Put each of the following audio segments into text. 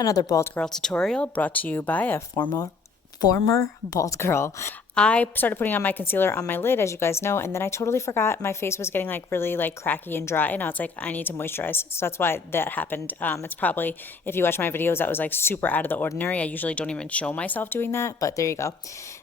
Another bald girl tutorial brought to you by a former bald girl. I started putting on my concealer on my lid, as you guys know, and then I totally forgot my face was getting really cracky and dry, and I was like, I need to moisturize. So that's why that happened. It's probably, if you watch my videos, that was like super out of the ordinary. I usually don't even show myself doing that, but there you go.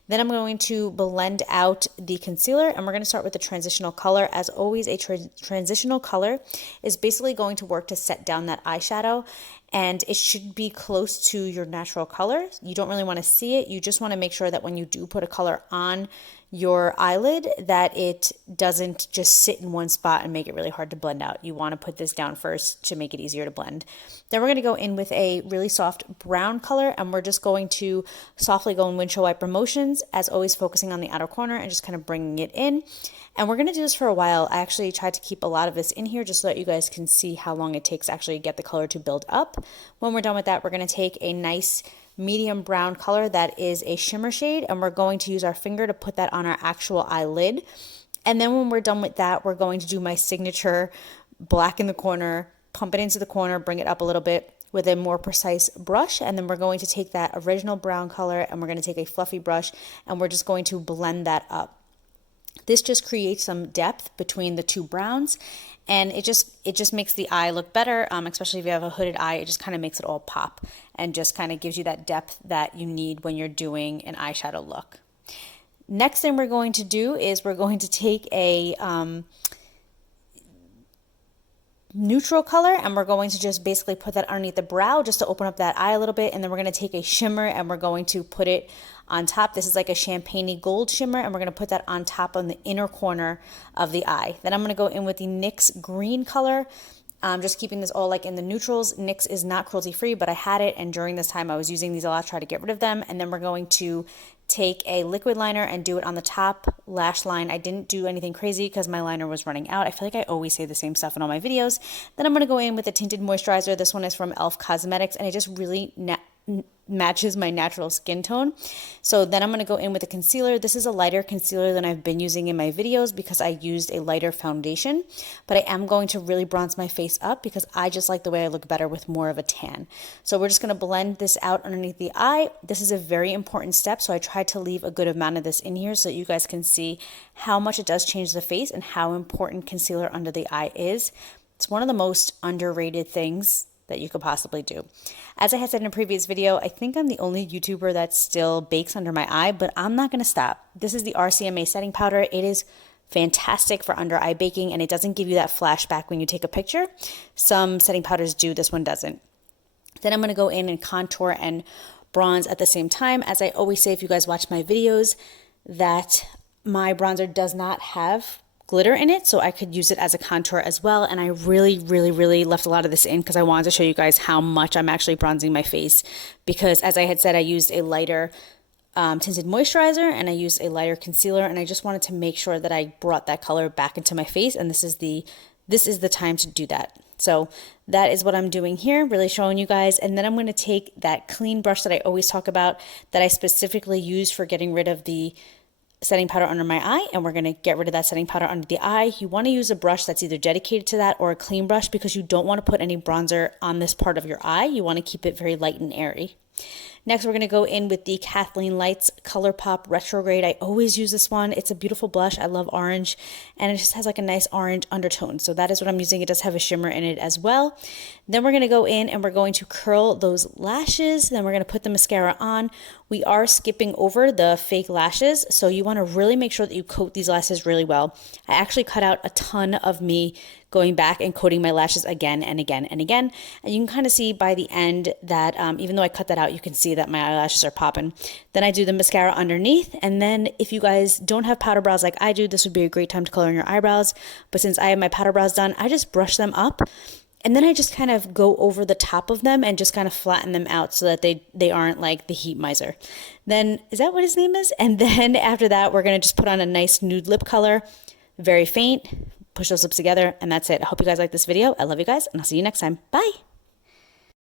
Then I'm going to blend out the concealer, and we're going to start with the transitional color. As always, a transitional color is basically going to work to set down that eyeshadow, and it should be close to your natural color. You don't really want to see it. You just want to make sure that when you do put a color on your eyelid, that it doesn't just sit in one spot and make it really hard to blend out. You want to put this down first to make it easier to blend. Then we're going to go in with a really soft brown color, and we're just going to softly go in windshield wiper motions, as always focusing on the outer corner and just kind of bringing it in. And we're going to do this for a while. I actually tried to keep a lot of this in here just so that you guys can see how long it takes to actually get the color to build up. When we're done with that, we're going to take a nice medium brown color that is a shimmer shade, and we're going to use our finger to put that on our actual eyelid. And then when we're done with that, we're going to do my signature black in the corner, pump it into the corner, bring it up a little bit with a more precise brush, and then we're going to take that original brown color and we're going to take a fluffy brush and we're just going to blend that up. This just creates some depth between the two browns, and it just makes the eye look better, especially if you have a hooded eye. It just kind of makes it all pop and just kind of gives you that depth that you need when you're doing an eyeshadow look. Next thing we're going to do is we're going to take a neutral color, and we're going to just basically put that underneath the brow just to open up that eye a little bit. And then we're going to take a shimmer and we're going to put it on top. This is like a champagne-y gold shimmer, and we're going to put that on top on the inner corner of the eye. Then I'm going to go in with the NYX green color. Just keeping this all like in the neutrals. NYX is not cruelty free, but I had it, and during this time I was using these a lot to try to get rid of them. And then we're going to take a liquid liner and do it on the top lash line. I didn't do anything crazy because my liner was running out. I feel like I always say the same stuff in all my videos. Then I'm going to go in with a tinted moisturizer. This one is from e.l.f. Cosmetics, and it just really matches my natural skin tone. So then I'm going to go in with a concealer. This is a lighter concealer than I've been using in my videos because I used a lighter foundation, but I am going to really bronze my face up because I just like the way I look better with more of a tan. So we're just going to blend this out underneath the eye. This is a very important step, so I tried to leave a good amount of this in here so you guys can see how much it does change the face and how important concealer under the eye is. It's one of the most underrated things that you could possibly do. As I had said in a previous video, I think I'm the only YouTuber that still bakes under my eye, but I'm not going to stop. This is the Rcma setting powder. It is fantastic for under eye baking, and it doesn't give you that flashback when you take a picture. Some setting powders do, this one doesn't. Then I'm going to go in and contour and bronze at the same time. As I always say, if you guys watch my videos, that my bronzer does not have glitter in it, so I could use it as a contour as well. And I really left a lot of this in because I wanted to show you guys how much I'm actually bronzing my face, because as I had said, I used a lighter tinted moisturizer and I used a lighter concealer, and I just wanted to make sure that I brought that color back into my face, and this is the time to do that. So that is what I'm doing here, really showing you guys. And then I'm going to take that clean brush that I always talk about, that I specifically use for getting rid of the setting powder under my eye, and we're going to get rid of that setting powder under the eye. You want to use a brush that's either dedicated to that or a clean brush, because you don't want to put any bronzer on this part of your eye. You want to keep it very light and airy. Next, we're going to go in with the Kathleenlights Colourpop Retrograde. I always use this one. It's a beautiful blush. I love orange, and it just has like a nice orange undertone. So that is what I'm using. It does have a shimmer in it as well. Then we're going to go in and we're going to curl those lashes. Then we're going to put the mascara on. We are skipping over the fake lashes, so you want to really make sure that you coat these lashes really well. I actually cut out a ton of me going back and coating my lashes again and again and again. And you can kind of see by the end that even though I cut that out, you can see that my eyelashes are popping. Then I do the mascara underneath. And then if you guys don't have powder brows like I do, this would be a great time to color in your eyebrows. But since I have my powder brows done, I just brush them up. And then I just kind of go over the top of them and just kind of flatten them out so that they aren't like the heat miser. Then, is that what his name is? And then after that, we're going to just put on a nice nude lip color, very faint. Push those lips together, and that's it. I hope you guys like this video. I love you guys, and I'll see you next time. Bye.